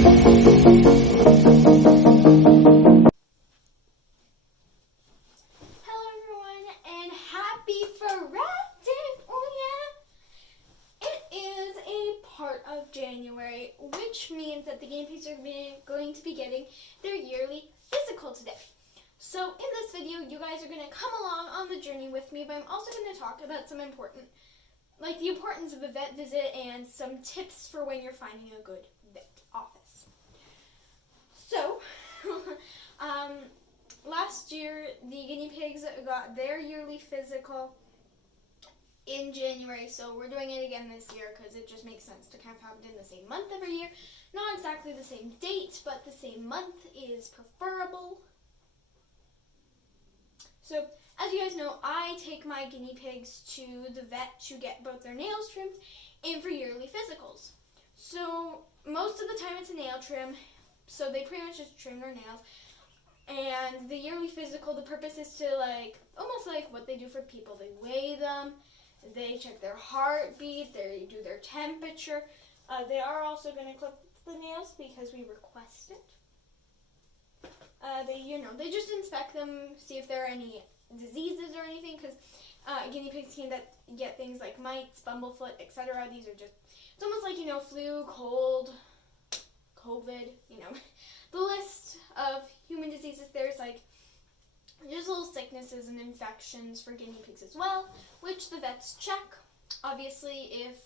Hello everyone and happy Friday! Oh yeah! It is a part of January, which means that the guinea pigs are going to be getting their yearly physical today. So in this video, you guys are going to come along on the journey with me, but I'm also going to talk about some important, like the importance of a vet visit and some tips for when you're finding a good vet office. So, last year, the guinea pigs got their yearly physical in January, so we're doing it again this year because it just makes sense to kind of have it in the same month every year. Not exactly the same date, but the same month is preferable. So, as you guys know, I take my guinea pigs to the vet to get both their nails trimmed and for yearly physicals. So, most of the time it's a nail trim, so they pretty much just trim their nails. And the yearly physical, the purpose is to almost like what they do for people. They weigh them, they check their heartbeat, they do their temperature. They are also going to clip the nails because we request it. They just inspect them, see if there are any diseases or anything, because guinea pigs can get things like mites, bumblefoot, etc. These are just, it's almost like, flu, cold, COVID, the list of human diseases. There's little sicknesses and infections for guinea pigs as well, which the vets check. Obviously, if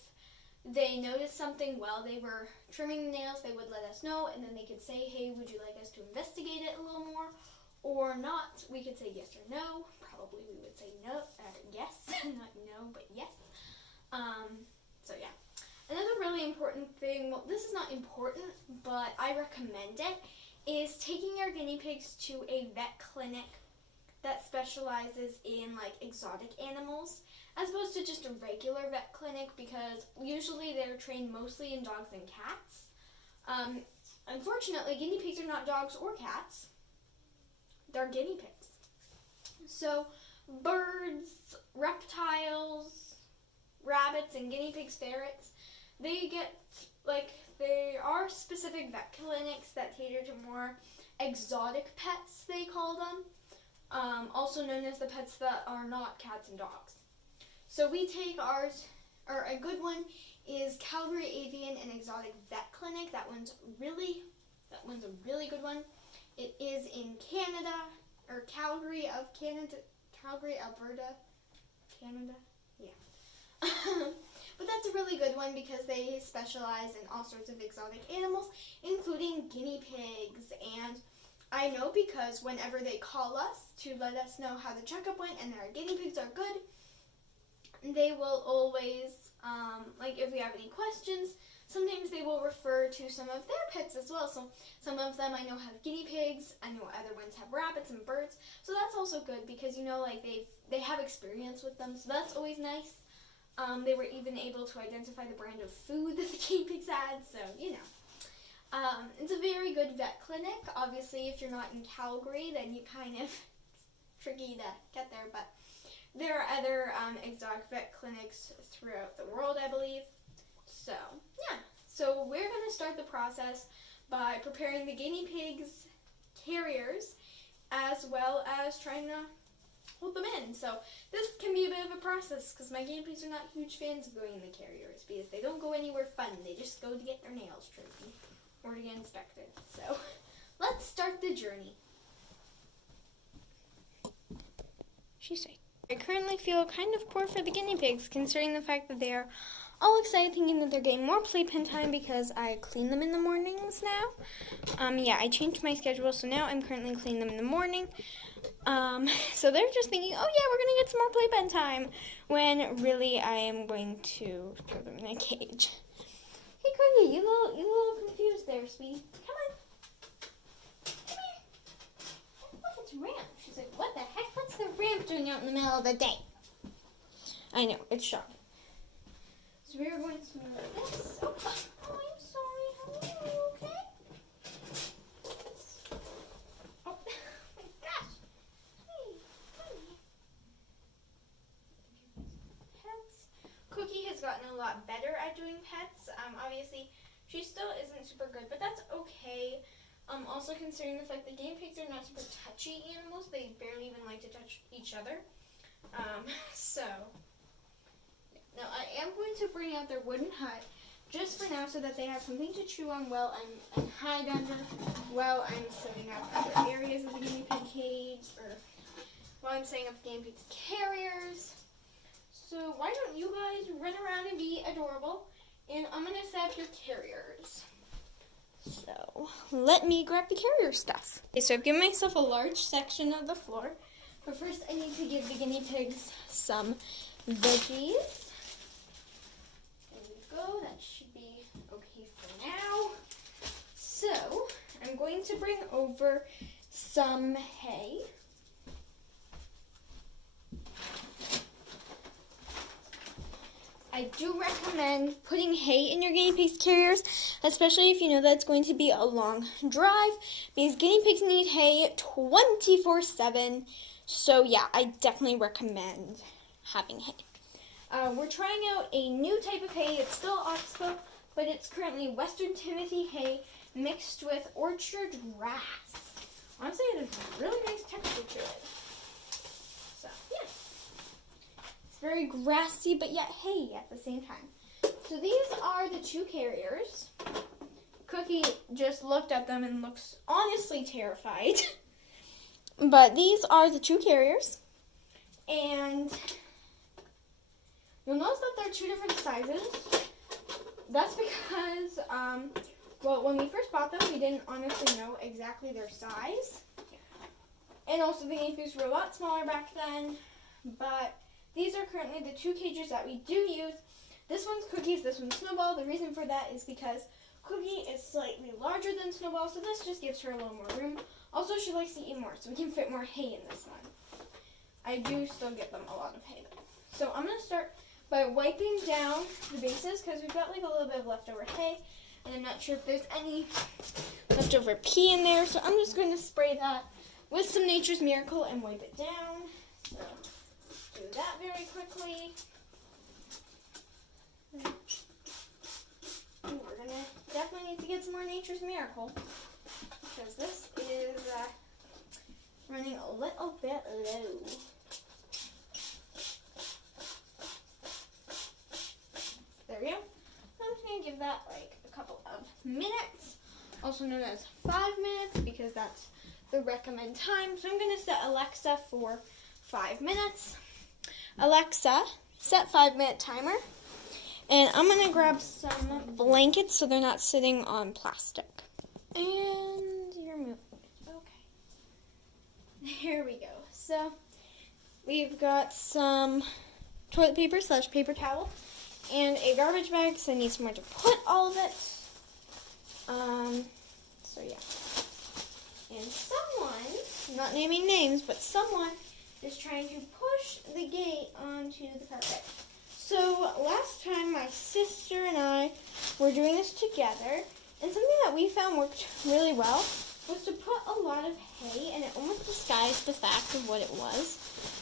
they noticed something while they were trimming the nails, they would let us know, and then they could say, hey, would you like us to investigate it a little more or not? We could say yes or no. Probably we would say no, yes, not no, but yes. So yeah. Another really important thing, well, this is not important, but I recommend it, is taking your guinea pigs to a vet clinic that specializes in exotic animals, as opposed to just a regular vet clinic, because usually they're trained mostly in dogs and cats. Unfortunately, guinea pigs are not dogs or cats. They're guinea pigs. So birds, reptiles, rabbits, and guinea pigs, ferrets, there are specific vet clinics that cater to more exotic pets, they call them, also known as the pets that are not cats and dogs. So we take ours, or a good one is Calgary Avian and Exotic Vet Clinic. That one's a really good one. It is in Canada, or Calgary, Alberta, Canada, yeah. But that's a really good one because they specialize in all sorts of exotic animals, including guinea pigs. And I know because whenever they call us to let us know how the checkup went and their guinea pigs are good, they will always, if we have any questions, sometimes they will refer to some of their pets as well. So some of them I know have guinea pigs, I know other ones have rabbits and birds. So that's also good because, they have experience with them, so that's always nice. They were even able to identify the brand of food that the guinea pigs had, so, it's a very good vet clinic. Obviously, if you're not in Calgary, then you kind of, it's tricky to get there, but there are other exotic vet clinics throughout the world, I believe. So, yeah. So we're going to start the process by preparing the guinea pigs' carriers, as well as trying to hold them in. So this can be a bit of a process because my guinea pigs are not huge fans of going in the carriers because they don't go anywhere fun. They just go to get their nails trimmed or to get inspected. So let's start the journey. She said, I currently feel kind of poor for the guinea pigs, considering the fact that they are all excited thinking that they're getting more playpen time because I clean them in the mornings now. I changed my schedule, so now I'm currently cleaning them in the morning. So they're just thinking, oh yeah, we're going to get some more playpen time, when really I am going to throw them in a cage. Hey Cookie, you a little confused there, sweetie. Come on. Come here. Look, it's ramp. She's like, what the heck? What's the ramp doing out in the middle of the day? I know, it's shocking. So we're going to move this. Oh, I'm sorry, honey. Are you okay? Oh, my gosh. Hey, honey. Pets. Cookie has gotten a lot better at doing pets. Obviously, She still isn't super good, but that's okay. Also considering the fact that guinea pigs are not super touchy animals. They barely even like to touch each other. So, now I am going to bring out their wooden hut just for now so that they have something to chew on while and hide under while I'm setting up other areas of the guinea pig cage, or while I'm setting up the guinea pig's carriers. So why don't you guys run around and be adorable, and I'm going to set up your carriers. So let me grab the carrier stuff. Okay, so I've given myself a large section of the floor, but first I need to give the guinea pigs some veggies. Go. That should be okay for now. So, I'm going to bring over some hay. I do recommend putting hay in your guinea pigs carriers, especially if you know that it's going to be a long drive, because guinea pigs need hay 24/7. So yeah, I definitely recommend having hay. We're trying out a new type of hay. It's still oxbow, but it's currently Western Timothy hay mixed with orchard grass. Honestly, it has a really nice texture to it. So, yeah. It's very grassy, but yet hay at the same time. So these are the two carriers. Cookie just looked at them and looks honestly terrified. But these are the two carriers. And you'll notice that they're two different sizes. That's because, well, when we first bought them, we didn't honestly know exactly their size. And also the guinea pigs were a lot smaller back then. But these are currently the two cages that we do use. This one's Cookie's, this one's Snowball. The reason for that is because Cookie is slightly larger than Snowball, so this just gives her a little more room. Also, she likes to eat more, so we can fit more hay in this one. I do still give them a lot of hay, though. So I'm going to start by wiping down the bases, because we've got like a little bit of leftover hay, and I'm not sure if there's any leftover pee in there, so I'm just going to spray that with some Nature's Miracle and wipe it down. So do that very quickly. Ooh, we're going to definitely need to get some more Nature's Miracle, because this is running a little bit low. There we go. I'm just going to give that like a couple of minutes, also known as 5 minutes, because that's the recommend time. So I'm going to set Alexa for 5 minutes. Alexa, set 5-minute timer. And I'm going to grab some blankets so they're not sitting on plastic. And you're moving. Okay. There we go. So we've got some toilet paper / paper towel and a garbage bag, because I need somewhere to put all of it. So yeah. And someone, not naming names, but someone is trying to push the gate onto the carpet. So last time my sister and I were doing this together, and something that we found worked really well was to put a lot of hay, and it almost disguised the fact of what it was.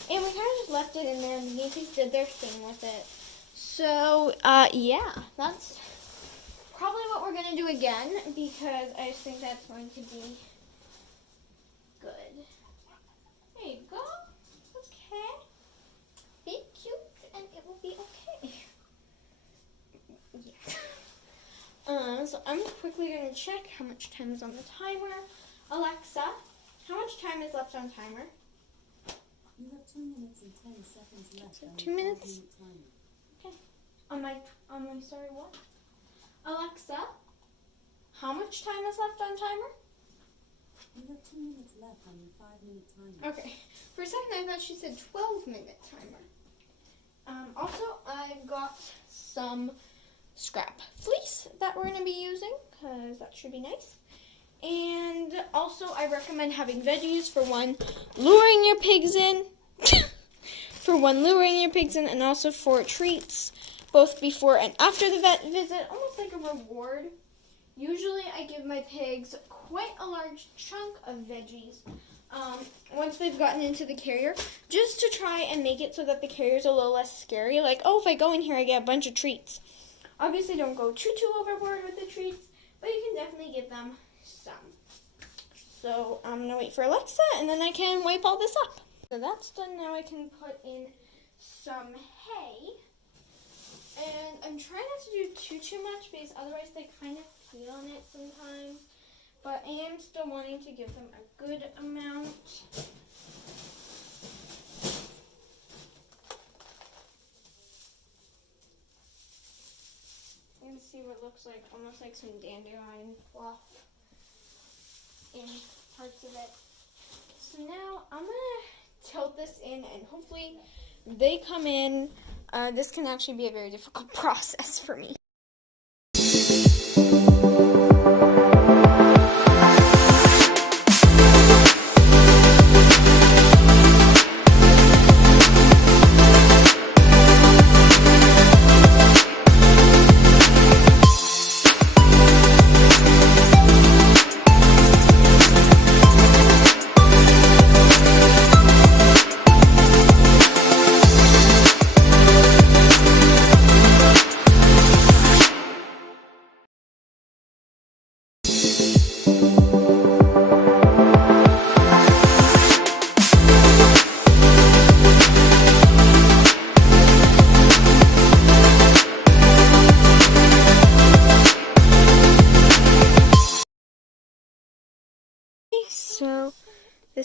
And we kind of just left it in there, and the Yankees did their thing with it. So, yeah, that's probably what we're going to do again, because I just think that's going to be good. There you go. Okay. Be cute, and it will be okay. Yeah. So I'm quickly going to check how much time is on the timer. Alexa, how much time is left on timer? You have 2 minutes and 10 seconds left. So 2 minutes? Okay. On my, sorry, what? Alexa, how much time is left on timer? You have 2 minutes left on your 5-minute timer. Okay. For a second, I thought she said 12-minute timer. Also, I've got some scrap fleece that we're going to be using, because that should be nice. And also, I recommend having veggies for one, luring your pigs in. And also for treats, both before and after the vet visit, almost like a reward. Usually, I give my pigs quite a large chunk of veggies once they've gotten into the carrier, just to try and make it so that the carrier's a little less scary. Like, oh, if I go in here, I get a bunch of treats. Obviously, don't go too overboard with the treats, but you can definitely give them some. So I'm going to wait for Alexa, and then I can wipe all this up. So that's done. Now I can put in some hay. And I'm trying not to do too much because otherwise they kind of feed on it sometimes. But I am still wanting to give them a good amount. You can see what looks like almost like some dandelion fluff in parts of it. So now I'm going to tilt this in and hopefully they come in. This can actually be a very difficult process for me.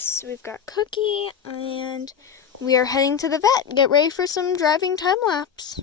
So we've got Cookie, and we are heading to the vet. Get ready for some driving time lapse.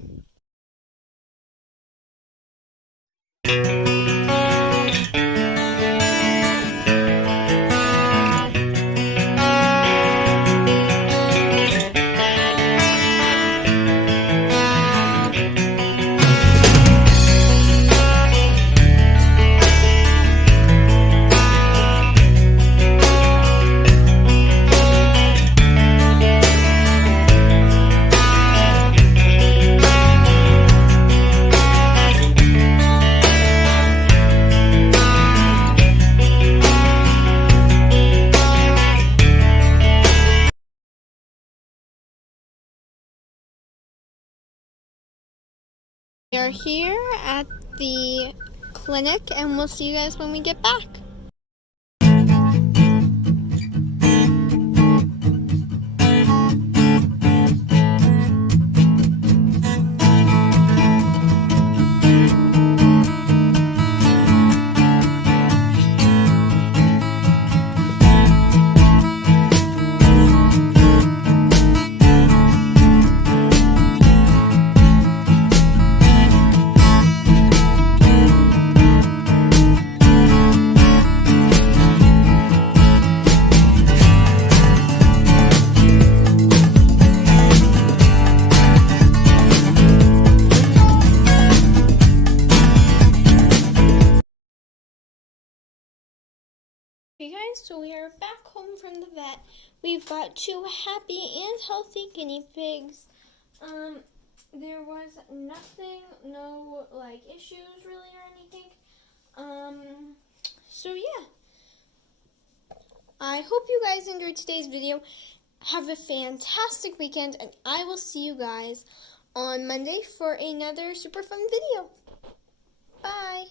We are here at the clinic, and we'll see you guys when we get back. Hey guys, so we are back home from the vet. We've got 2 happy and healthy guinea pigs. There was nothing, no issues really or anything. So yeah. I hope you guys enjoyed today's video. Have a fantastic weekend, and I will see you guys on Monday for another super fun video. Bye.